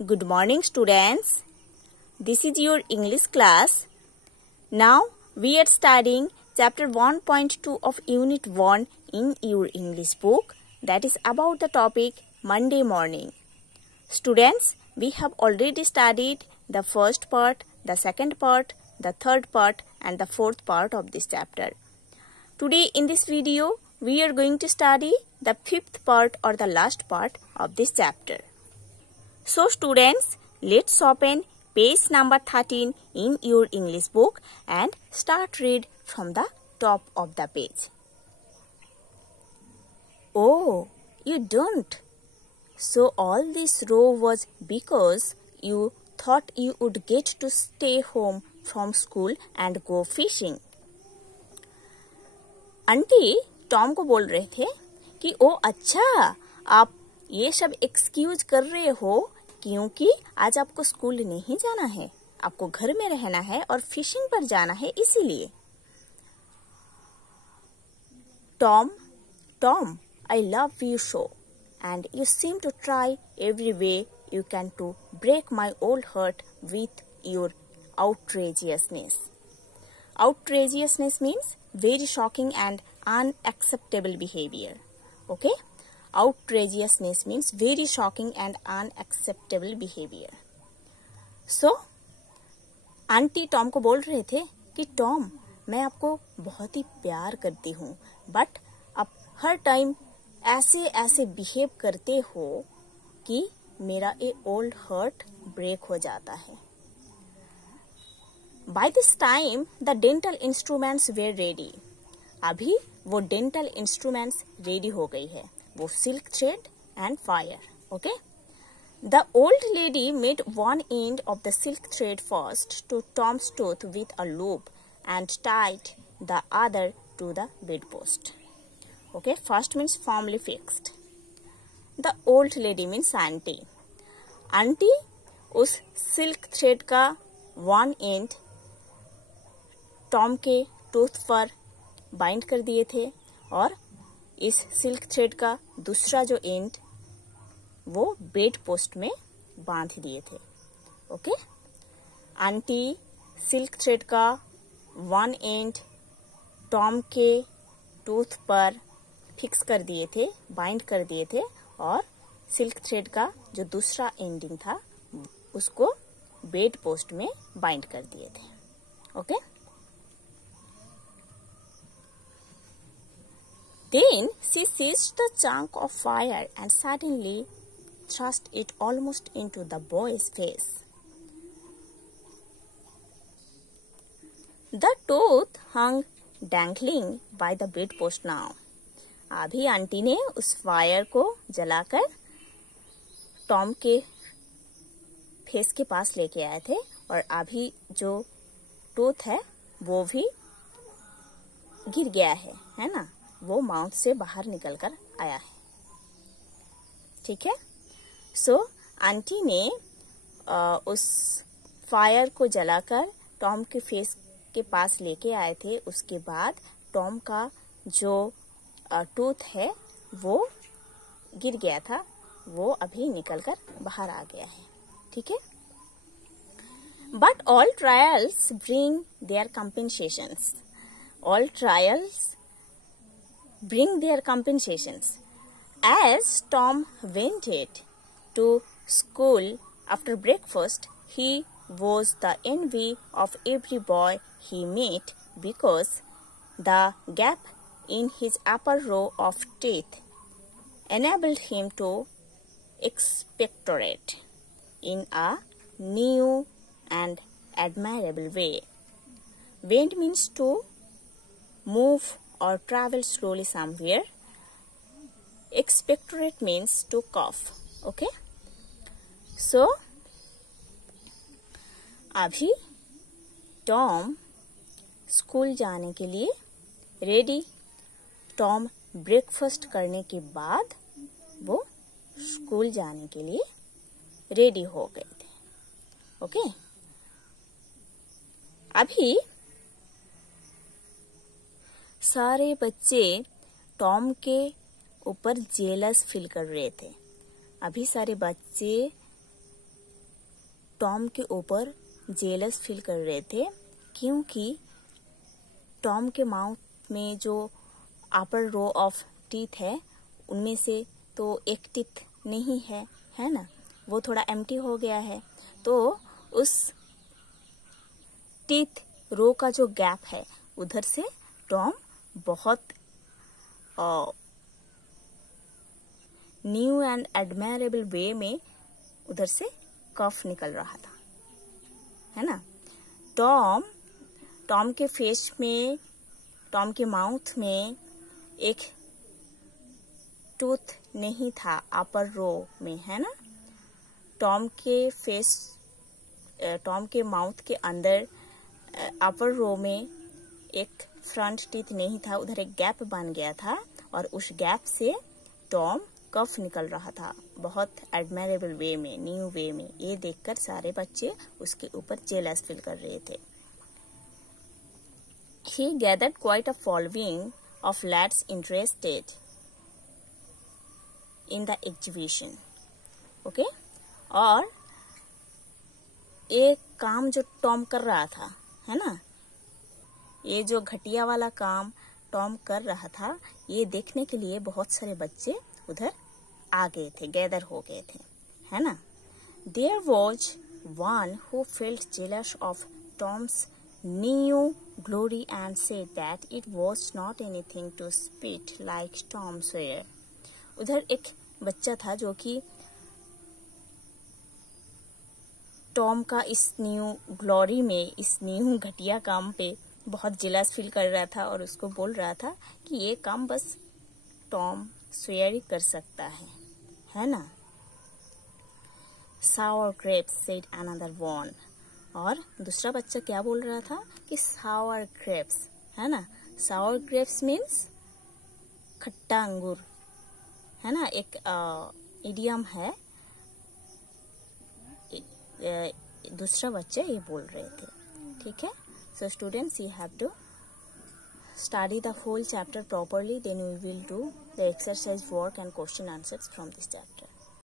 Good morning, students. This is your English class. Now we are studying chapter 1.2 of unit 1 in your English book, that is about the topic Monday morning. Students, we have already studied the first part, the second part, the third part and the fourth part of this chapter. Today in this video, we are going to study the fifth part or the last part of this chapter. So students, let's open page number 13 in your English book and start read from the top of the page. Oh, you don't. So all this row was because you thought you would get to stay home from school and go fishing. Aunty Tom को बोल रहे थे कि ओ अच्छा, आप ये सब excuse कर रहे हो क्योंकि आज आपको स्कूल नहीं जाना है, आपको घर में रहना है और फिशिंग पर जाना है, इसीलिए। Tom, I love you so and you seem to try every way you can to break my old heart with your outrageousness. Outrageousness means very shocking and unacceptable behavior. Okay? Outrageousness means very shocking and unacceptable behavior. So, aunty Tom को बोल रहे थे कि Tom, मैं आपको बहुत ही प्यार करती हूँ, बट आप हर टाइम ऐसे बिहेव करते हो कि मेरा ये ओल्ड हर्ट ब्रेक हो जाता है। By this time, the dental instruments were ready. अभी वो डेंटल इंस्ट्रूमेंट्स रेडी हो गई है, वो silk thread and fire. Okay, the old lady made one end of the silk thread first to Tom's tooth with a loop and tied the other to the bedpost. Okay, first means firmly fixed. The old lady means auntie. Aunty उस silk thread का one and Tom के tooth पर bind कर दिए थे और इस silk thread का दूसरा जो एंड वो बेड पोस्ट में बांध दिए थे. ओके, आंटी सिल्क थ्रेड का वन एंड टॉम के टूथ पर फिक्स कर दिए थे, बाइंड कर दिए थे और सिल्क थ्रेड का जो दूसरा एंडिंग था उसको बेड पोस्ट में बाइंड कर दिए थे. Okay, then she seized the chunk of fire and suddenly thrust it almost into the boy's face. The tooth hung dangling by the bedpost now. अभी आंटी ने उस फायर को जलाकर टॉम के फेस के पास लेके आए थे और अभी जो टूथ है वो भी गिर गया है ना, वो माउथ से बाहर निकलकर आया है. ठीक है, सो आंटी ने उस फायर को जलाकर टॉम के फेस के पास लेके आए थे. उसके बाद टॉम का जो टूथ है वो गिर गया था, वो अभी निकलकर बाहर आ गया है. ठीक है, but all trials bring their compensations. All trials bring their compensations. As Tom went to school after breakfast, he was the envy of every boy he met because the gap in his upper row of teeth enabled him to expectorate in a new and admirable way. Went means to move or travel slowly somewhere. Expectorate means to cough. Okay, so अभी Tom school जाने के लिए ready. Tom breakfast करने के बाद वो school जाने के लिए रेडी हो गए थे. ओके, अभी सारे बच्चे टॉम के ऊपर जेलस फील कर रहे थे. अभी सारे बच्चे टॉम के ऊपर जेलस फील कर रहे थे, क्योंकि टॉम के माउथ में जो अपर रो ऑफ टीथ है उनमें से तो एक टीथ नहीं है ना, वो थोड़ा एम्प्टी हो गया है। तो उस टीथ रो का जो गैप है उधर से टॉम बहुत न्यू एंड एडमायरेबल वे में उधर से कफ निकल रहा था, है ना। टॉम के फेस में, टॉम के माउथ में एक टूथ नहीं था अपर रो में, है ना। टॉम के माउथ के अंदर अपर रो में एक फ्रंट टीथ नहीं था, उधर एक गैप बन गया था और उस गैप से टॉम कफ निकल रहा था बहुत एडमायरेबल वे में, न्यू वे में। ये देखकर सारे बच्चे उसके ऊपर जेलस फील कर रहे थे। He gathered quite a following of lads interested in the exhibition. Okay? और एक काम जो टॉम कर रहा था, है ना, ये जो घटिया वाला काम टॉम कर रहा था, ये देखने के लिए बहुत सारे बच्चे उधर आ गए थे, गैदर हो गए थे, है ना। There was one who felt jealous of Tom's new glory and said that it was not anything to spit like Tom Sawyer. उधर एक बच्चा था जो कि टॉम का इस न्यू ग्लोरी में, इस न्यू घटिया काम पे बहुत जेलस फील कर रहा था और उसको बोल रहा था कि ये काम बस टॉम सोयर ही कर सकता है ना। Sour grapes said another one. और दूसरा बच्चा क्या बोल रहा था कि sour grapes, है ना। sour grapes means खट्टा अंगूर, है ना, एक इडियम है। दूसरा बच्चा ये बोल रहे थे, ठीक है। So students, you have to study the whole chapter properly, then we will do the exercise work and question answers from this chapter.